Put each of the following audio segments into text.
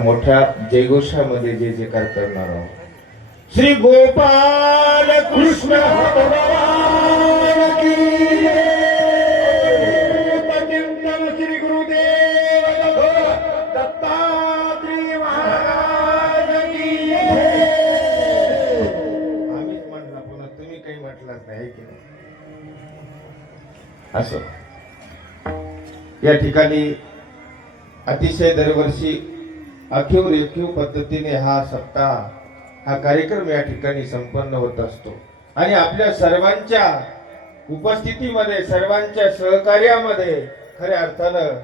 मोठ्या जयघोषामध्ये जे जे काय करणार आहोत. श्री गोपाल कृष्ण भगवान की पतिंतन श्री गुरुदेव दत्तात्रेय महाराज की. आम्हीच म्हटलं पुन्हा तुम्ही काही म्हटलाच नाही की नाही. असं या ठिकाणी अतिशय दरवर्षी अखीव पद्धतीने हा सप्ताह हा कार्यक्रम या ठिकाणी संपन्न होत असतो आणि आपल्या सर्वांच्या उपस्थितीमध्ये सर्वांच्या सहकार्यामध्ये खऱ्या अर्थानं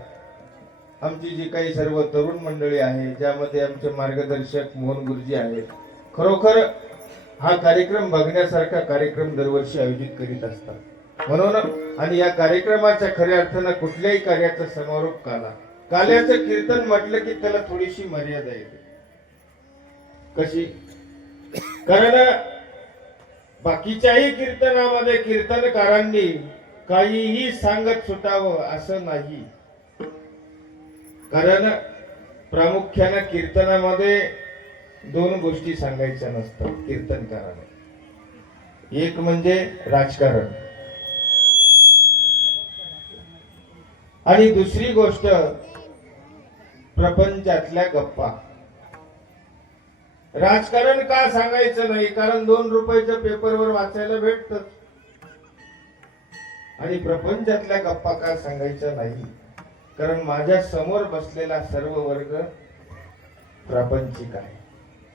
आमची जी काही सर्व तरुण मंडळी आहे ज्यामध्ये आमचे मार्गदर्शक मोहन गुरुजी आहेत. खरोखर हा कार्यक्रम बघण्यासारखा कार्यक्रम दरवर्षी आयोजित करीत असतात. म्हणून आणि या कार्यक्रमाच्या खऱ्या अर्थानं कुठल्याही कार्याचा समारोप काल्याचं कीर्तन म्हटलं की त्याला थोडीशी मर्यादा येते. कशी? कारण बाकीच्याही कीर्तनामध्ये कीर्तनकारांनी काहीही सांगत सुटावं असं नाही. कारण प्रामुख्यानं कीर्तनामध्ये दोन गोष्टी सांगायच्या नसतात कीर्तनकाराने. एक म्हणजे राजकारण आणि दुसरी गोष्ट प्रपंचातल्या गप्पा. राजकारण का सांगायचं नाही? कारण 2 रुपयाच्या पेपरवर वाचायला भेटतं. आणि प्रपंचातल्या गप्पा का सांगायच्या नाही? कारण माझ्या समोर बसलेला सर्व वर्ग प्रापंचिक आहे.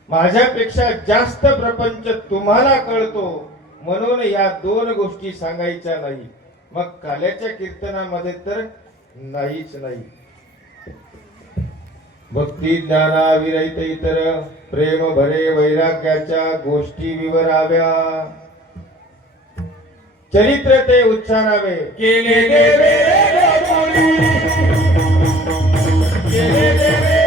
माझ्यापेक्षा जास्त प्रपंच तुम्हाला कळतो म्हणून या 2 गोष्टी सांगायच्या नाही. मग काल्याच्या कीर्तनामध्ये तर नाहीच नाही. भक्ती ज्ञाना विरहित इतर प्रेम भरे वैराग्याच्या गोष्टी विवराव्या. चरित्र ते उच्चारावे. केले देवे केले देवे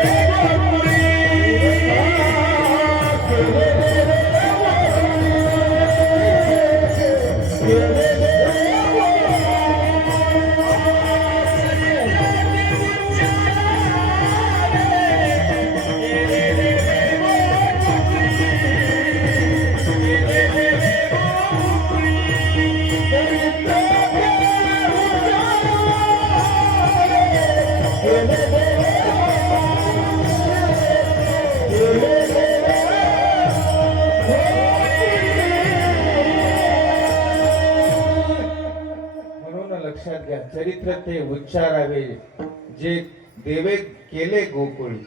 चरित्र ते उच्चारावे जे देवे केले गोकुळी.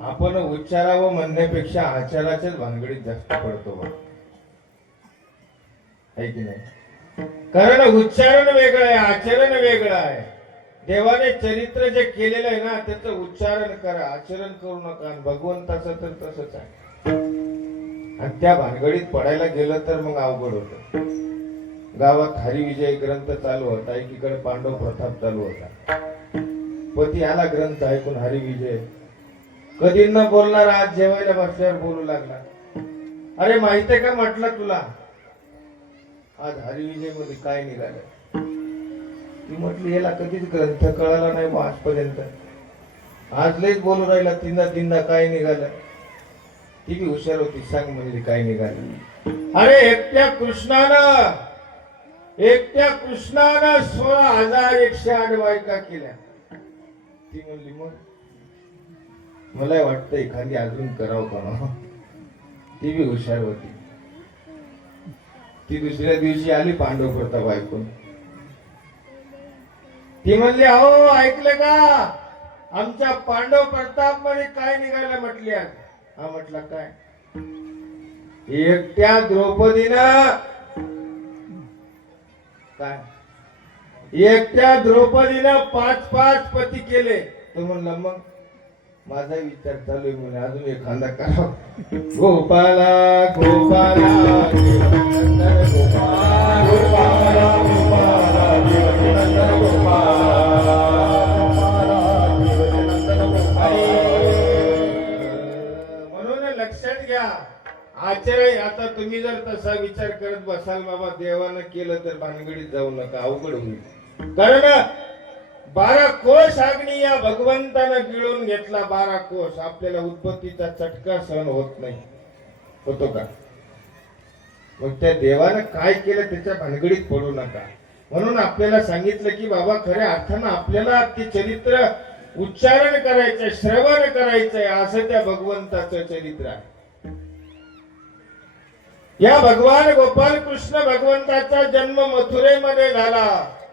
आपण उच्चारावं म्हणण्यापेक्षा आचाराच्याच भानगडीत जास्त पडतो आहे की नाही? कारण उच्चारण वेगळं आहे, आचरण वेगळं आहे. देवाने चरित्र जे केलेलं आहे ना त्याचं उच्चारण करा, आचरण करू नका. भगवंताचं तर तसंच आहे. आणि त्या भानगडीत पडायला गेलं तर मग अवघड होतं. गावात हरिविजय ग्रंथ चालू होता, एकीकडे पांडव प्रताप चालू होता. पती आला ग्रंथ ऐकून हरिविजय. कधी न बोलणार आज जेवायला बसल्यावर बोलू लागला. अरे माहितीये का म्हटलं तुला आज हरिविजय मध्ये काय निघालं? ती म्हटली याला कधीच ग्रंथ कळाला नाही मग आजपर्यंत. आज लईच बोलू राहिला. तीनदा काय निघालं? ती बी हुशार होती. सांग म्हणजे काय निघालं? अरे एकट्या कृष्णानं 16,108 बायका केल्या. ती म्हणली मग मला वाटतं एखादी अजून करावं का ना. ती बी हुशार होती. ती दुसऱ्या दिवशी आली पांडव प्रताप ऐकून. ती म्हणली अहो ऐकलं का आमच्या पांडव प्रताप मध्ये काय निघालं म्हटली आज. हा म्हटला काय. एकट्या द्रौपदीनं काय एकट्या द्रौपदीनं 5 पती केले. तो म्हणला मग माझा विचार चालू आहे म्हणे अजून एखादा करा. गोपाला गोपाला देवकीनंदन गोपाला गोपाला गोपाला देवकीनंदन गोपाला देवकीनंदन गोपाला. म्हणून लक्षात घ्या आचार्य. आता तुम्ही जर तसा विचार करत बसाल बाबा देवानं केलं तर भानगडीत जाऊ नका अवघड होईल. कारण 12 कोश अग्नी या भगवंतानं गिळून घेतला. 12 कोश आपल्याला उत्पत्तीचा चटका सहन होत नाही. होतो का. मग त्या देवानं काय केलं त्याच्या भानगडीत पडू नका. म्हणून आपल्याला सांगितलं की बाबा खऱ्या अर्थानं आपल्याला ते चरित्र उच्चारण करायचंय श्रवण करायचंय. असं त्या भगवंताचं चरित्र आहे. या भगवान गोपाल कृष्ण भगवंताचा जन्म मथुरेमध्ये झाला.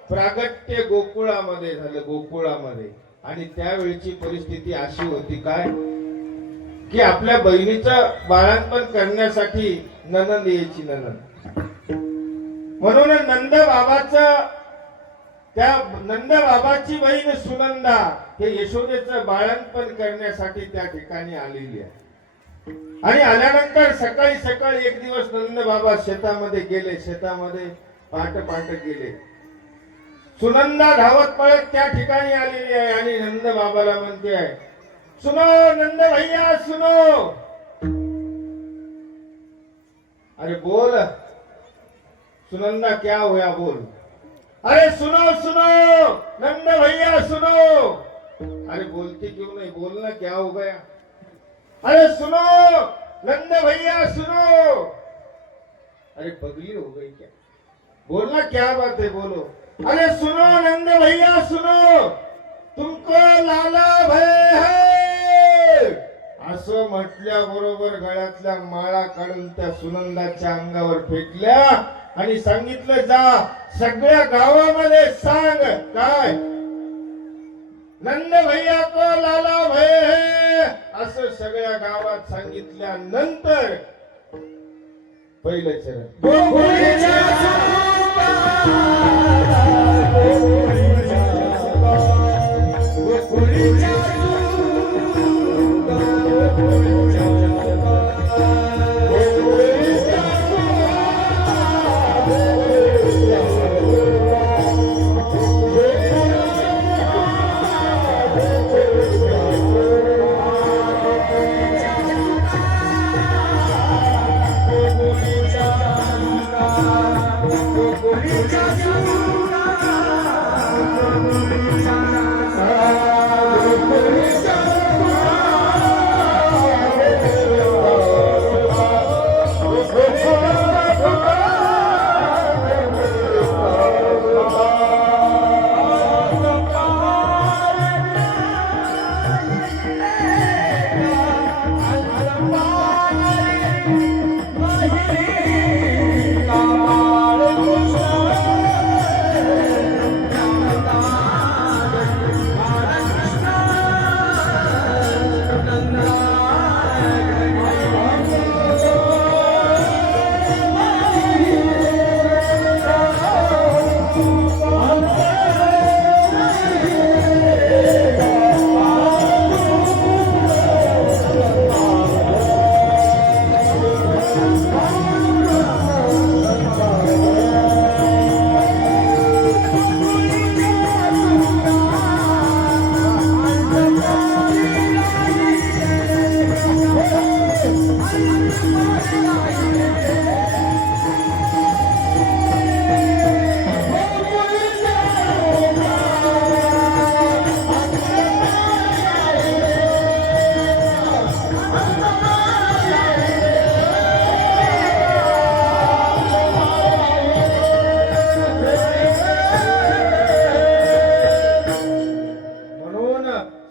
प्रागट्य गोकुळामध्ये झालं. गोकुळामध्ये. आणि त्यावेळची परिस्थिती अशी होती काय की आपल्या बहिणीचं बाळंतपण करण्यासाठी नणंद यायची. नणंद म्हणून नंद बाबाचं त्या नंद बाबाची बहीण सुनंदा हे यशोदेचं बाळंतपण करण्यासाठी त्या ठिकाणी आलेली आहे. आणि आल्यानंतर सकाळी सकाळी एक दिवस नंद बाबा शेतामध्ये गेले. शेतामध्ये पहाट गेले. सुनंदा धावत पळत त्या ठिकाणी आलेली आहे. आणि नंद बाबाला म्हणते आहे सुनो नंद भैया सुनो. अरे बोल सुनंदा क्या होया बोल. अरे सुनो सुनो नंद भैया सुनो. अरे बोलती क्यों नहीं बोलना क्या हो गया. अरे सुनो नंद भैया सुनो. अरे पगली हो गई क्या. बोलना क्या बात है बोलो. अरे सुनो नंद भैया सुनो तुमको लाला भय है. असं म्हटल्या बरोबर गळ्यातल्या माळा काढून त्या सुनंदाच्या अंगावर फेकल्या आणि सांगितलं जा सगळ्या गावामध्ये सांग काय नंद भैया को लाला भय है. असं सगळ्या गावात सांगितल्यानंतर पहिलं चरण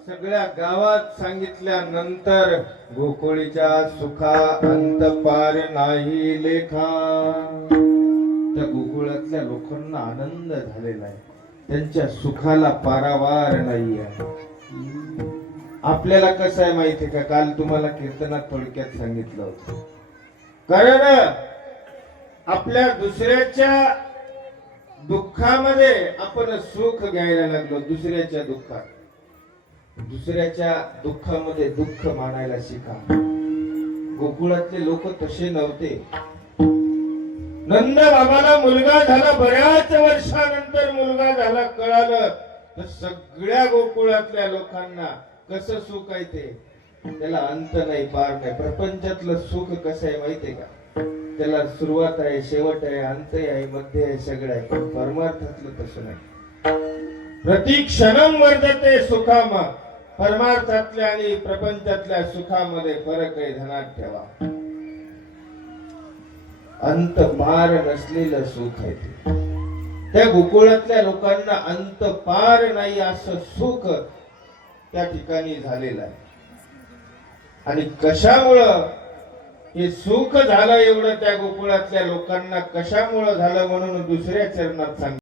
सगळ्या गावात सांगितल्यानंतर गोकुळीच्या सुखा अंत पार नाही लेखा. त्या गोकुळातल्या लोकांना आनंद झालेला आहे, त्यांच्या सुखाला पारावार नाही आहे. आपल्याला कसं आहे माहितीये का, काल तुम्हाला कीर्तनात थोडक्यात सांगितलं होतं. कारण आपल्या दुसऱ्याच्या दुःखामध्ये आपण सुख घ्यायला लागलो. दुसऱ्याच्या दुःखामध्ये दुःख मानायला शिका. गोकुळातले लोक तसे नव्हते. नंद बाबाला मुलगा झाला, बऱ्याच वर्षानंतर मुलगा झाला, कळालं तर सगळ्या गोकुळातल्या लोकांना कसं सुख आहे ते, त्याला अंत नाही पार नाही. प्रपंचातलं सुख कसं आहे माहितीये का, त्याला सुरुवात आहे, शेवट आहे, अंत आहे, मध्य आहे, सगळं आहे. पण परमार्थातलं तसं नाही. प्रति क्षणम वर्धते सुखाम. परमार्थातल्या आणि प्रपंचातल्या सुखामध्ये फरक आहे, ध्यानात ठेवा. अंत पार नसलेलं सुख आहे ते. त्या गोकुळातल्या लोकांना अंत पार नाही असं सुख त्या ठिकाणी झालेलं आहे. आणि कशामुळं हे सुख झालं एवढं त्या गोकुळातल्या लोकांना, कशामुळं झालं म्हणून दुसऱ्या चरणात सांग